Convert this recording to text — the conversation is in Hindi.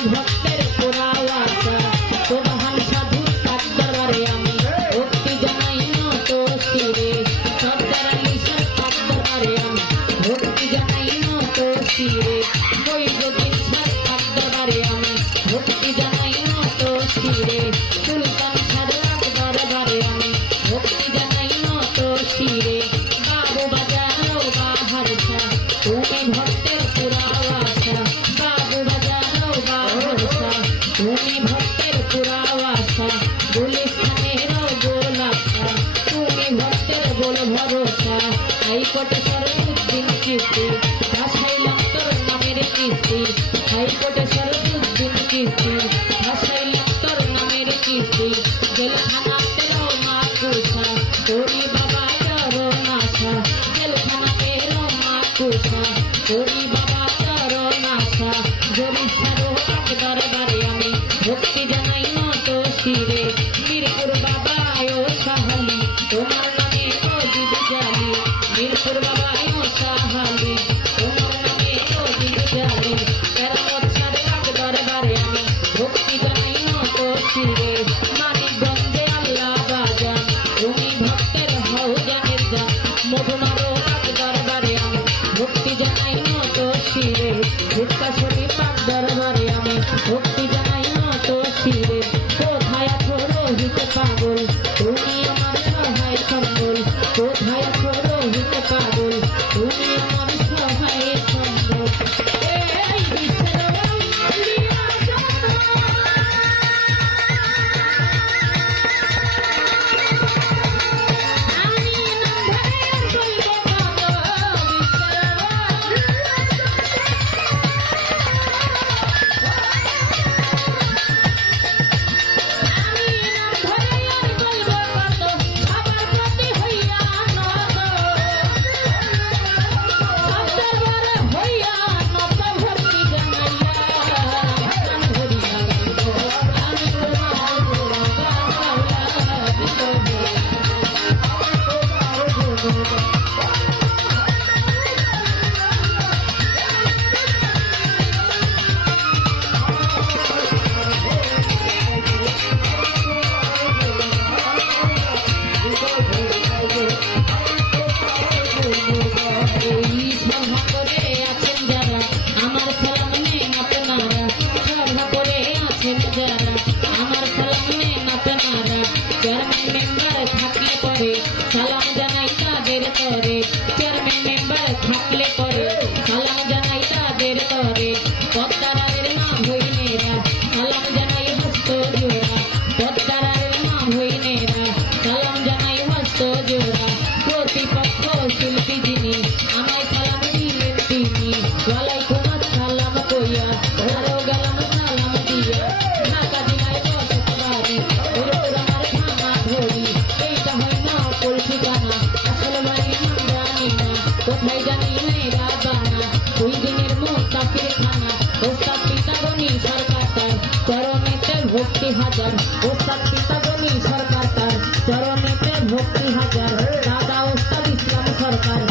Thank you. हज़ार सरकार चरणे भक्ति हज़ार दादा उस्ताद इस्लाम सरकार